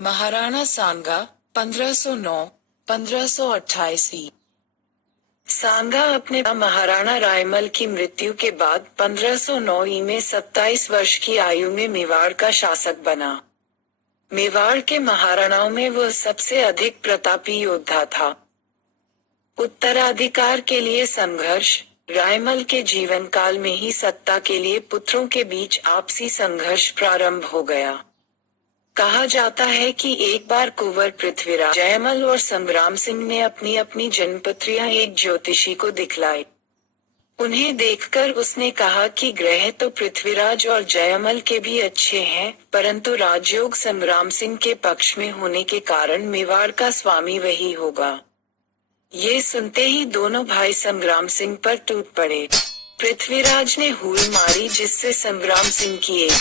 महाराणा सांगा 1509-1528 ई। सांगा अपने महाराणा रायमल की मृत्यु के बाद 1509 ई में 27 वर्ष की आयु में मेवाड़ का शासक बना। मेवाड़ के महाराणाओं में वह सबसे अधिक प्रतापी योद्धा था। उत्तराधिकार के लिए संघर्ष। रायमल के जीवन काल में ही सत्ता के लिए पुत्रों के बीच आपसी संघर्ष प्रारंभ हो गया। कहा जाता है कि एक बार कुंवर पृथ्वीराज जयमल और संग्राम सिंह ने अपनी अपनी जन्मपत्रियां एक ज्योतिषी को दिखलाई। उन्हें देखकर उसने कहा कि ग्रह तो पृथ्वीराज और जयमल के भी अच्छे हैं, परंतु राजयोग संग्राम सिंह के पक्ष में होने के कारण मेवाड़ का स्वामी वही होगा। ये सुनते ही दोनों भाई संग्राम सिंह पर टूट पड़े। पृथ्वीराज ने हूल मारी, जिससे संग्राम सिंह की एक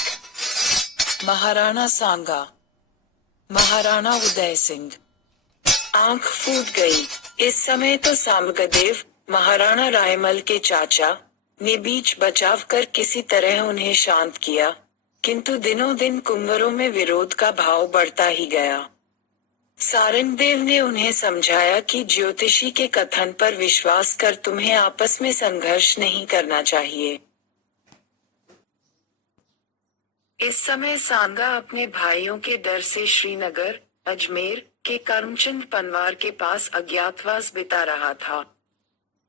महाराणा सांगा, महाराणा उदय सिंह आंख फूट गई। इस समय तो सामगदेव, महाराणा रायमल के चाचा, ने बीच बचाव कर किसी तरह उन्हें शांत किया, किंतु दिनों दिन कुंवरों में विरोध का भाव बढ़ता ही गया। सारंगदेव ने उन्हें समझाया कि ज्योतिषी के कथन पर विश्वास कर तुम्हें आपस में संघर्ष नहीं करना चाहिए। इस समय सांगा अपने भाइयों के डर से श्रीनगर, अजमेर के करमचंद पनवार के पास अज्ञातवास बिता रहा था।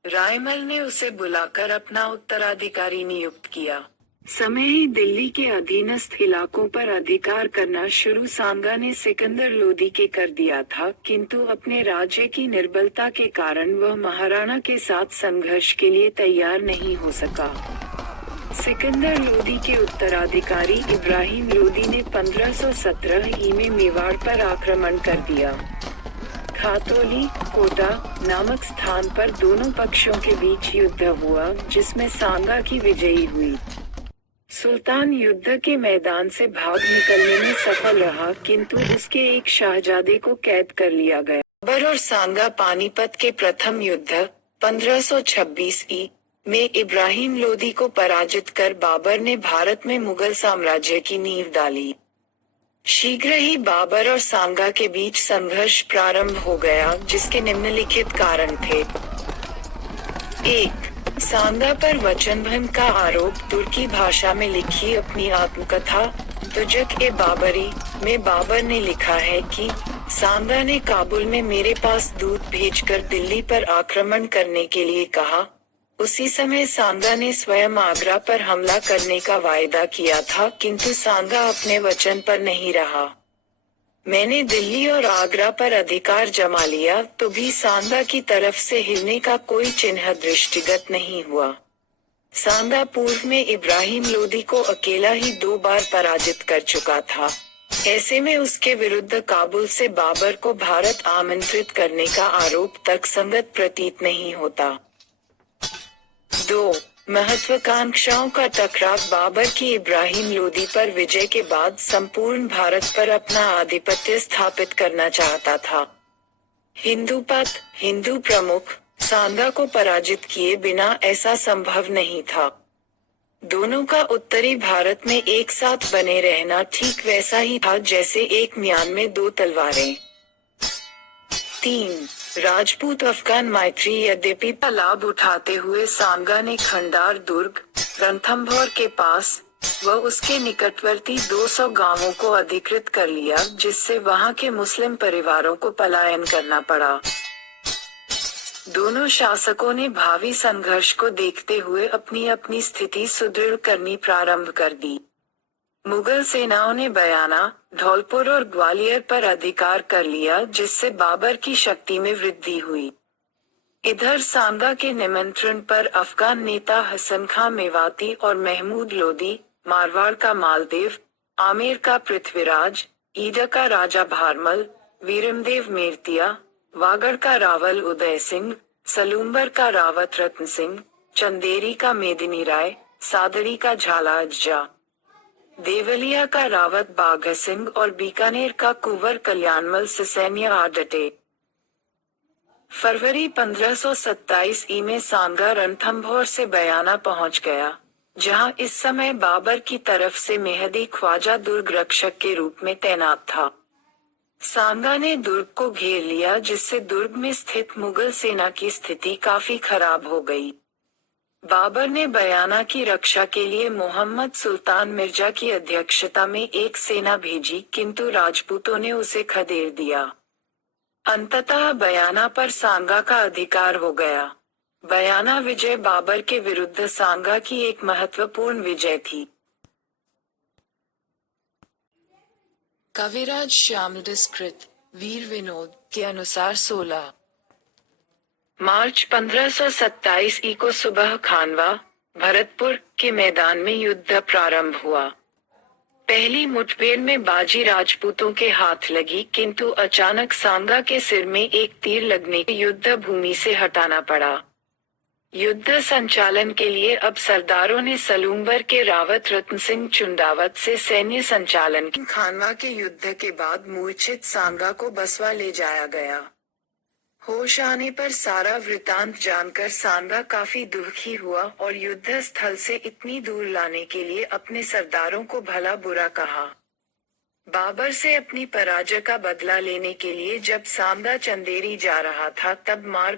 रायमल ने उसे बुलाकर अपना उत्तराधिकारी नियुक्त किया। समय ही दिल्ली के अधीनस्थ इलाकों पर अधिकार करना शुरू सांगा ने सिकंदर लोदी के कर दिया था, किंतु अपने राज्य की निर्बलता के कारण वह महाराणा के साथ संघर्ष के लिए तैयार नहीं हो सका। सिकंदर लोदी के उत्तराधिकारी इब्राहिम लोदी ने 1517 ई में मेवाड़ पर आक्रमण कर दिया। खातौली, कोटा नामक स्थान पर दोनों पक्षों के बीच युद्ध हुआ, जिसमें सांगा की विजयी हुई। सुल्तान युद्ध के मैदान से भाग निकलने में सफल रहा, किंतु उसके एक शाहजादे को कैद कर लिया गया। बाबर और सांगा पानीपत के प्रथम युद्ध 1526 ई में इब्राहिम लोदी को पराजित कर बाबर ने भारत में मुगल साम्राज्य की नींव डाली। शीघ्र ही बाबर और सांगा के बीच संघर्ष प्रारंभ हो गया, जिसके निम्नलिखित कारण थे। 1. सांगा पर वचनभंग का आरोप। तुर्की भाषा में लिखी अपनी आत्मकथा तुजक ए बाबरी में बाबर ने लिखा है कि सांगा ने काबुल में मेरे पास दूत भेजकर दिल्ली पर आक्रमण करने के लिए कहा। उसी समय सांगा ने स्वयं आगरा पर हमला करने का वायदा किया था, किंतु सांगा अपने वचन पर नहीं रहा। मैंने दिल्ली और आगरा पर अधिकार जमा लिया तो भी सांगा की तरफ से हिलने का कोई चिन्ह दृष्टिगत नहीं हुआ। सांगा पूर्व में इब्राहिम लोदी को अकेला ही 2 बार पराजित कर चुका था। ऐसे में उसके विरुद्ध काबुल से बाबर को भारत आमंत्रित करने का आरोप तर्कसंगत प्रतीत नहीं होता। 2. महत्वाकांक्षाओं का टकराव। बाबर की इब्राहिम लोदी पर विजय के बाद संपूर्ण भारत पर अपना आधिपत्य स्थापित करना चाहता था। हिंदू प्रमुख सांगा को पराजित किए बिना ऐसा संभव नहीं था। दोनों का उत्तरी भारत में एक साथ बने रहना ठीक वैसा ही था जैसे एक म्यान में 2 तलवारें। 3. राजपूत अफगान मैत्री। यद्यपि का लाभ उठाते हुए सांगा ने खंडार दुर्ग, रणथंभौर के पास व उसके निकटवर्ती 200 गांवों को अधिकृत कर लिया, जिससे वहां के मुस्लिम परिवारों को पलायन करना पड़ा। दोनों शासकों ने भावी संघर्ष को देखते हुए अपनी अपनी स्थिति सुदृढ़ करनी प्रारंभ कर दी। मुगल सेनाओं ने बयाना, धौलपुर और ग्वालियर पर अधिकार कर लिया, जिससे बाबर की शक्ति में वृद्धि हुई। इधर सांगा के निमंत्रण पर अफगान नेता हसन खां मेवाती और महमूद लोदी, मारवाड़ का मालदेव, आमेर का पृथ्वीराज, ईडा का राजा भारमल, वीरमदेव मेरतिया, वागड़ का रावल उदय सिंह, सलूम्बर का रावत रत्न सिंह, चंदेरी का मेदिनी राय, सादड़ी का झाला अज्जा, देवलिया का रावत बाघा सिंह और बीकानेर का कुंवर कल्याणमल से सैन्य आ डटे। फरवरी 1527 ई में सांगा रणथंभौर से बयाना पहुंच गया, जहां इस समय बाबर की तरफ से मेहदी ख्वाजा दुर्ग रक्षक के रूप में तैनात था। सांगा ने दुर्ग को घेर लिया, जिससे दुर्ग में स्थित मुगल सेना की स्थिति काफी खराब हो गई। बाबर ने बयाना की रक्षा के लिए मोहम्मद सुल्तान मिर्जा की अध्यक्षता में एक सेना भेजी, किंतु राजपूतों ने उसे खदेड़ दिया। अंततः बयाना पर सांगा का अधिकार हो गया। बयाना विजय बाबर के विरुद्ध सांगा की एक महत्वपूर्ण विजय थी। कविराज श्यामदास कृत वीर विनोद के अनुसार 16 मार्च 1527 को सुबह खानवा, भरतपुर के मैदान में युद्ध प्रारंभ हुआ। पहली मुठभेड़ में बाजी राजपूतों के हाथ लगी, किंतु अचानक सांगा के सिर में एक तीर लगने से युद्ध भूमि से हटाना पड़ा। युद्ध संचालन के लिए अब सरदारों ने सलूम्बर के रावत रत्न सिंह चुंडावत से सैन्य संचालन किया। खानवा के युद्ध के बाद मूर्छित सांगा को बसवा ले जाया गया। होश आने पर सारा वृतांत जानकर सांगा काफी दुखी हुआ और युद्ध स्थल से इतनी दूर लाने के लिए अपने सरदारों को भला बुरा कहा। बाबर से अपनी पराजय का बदला लेने के लिए जब सांगा चंदेरी जा रहा था, तब मार्ग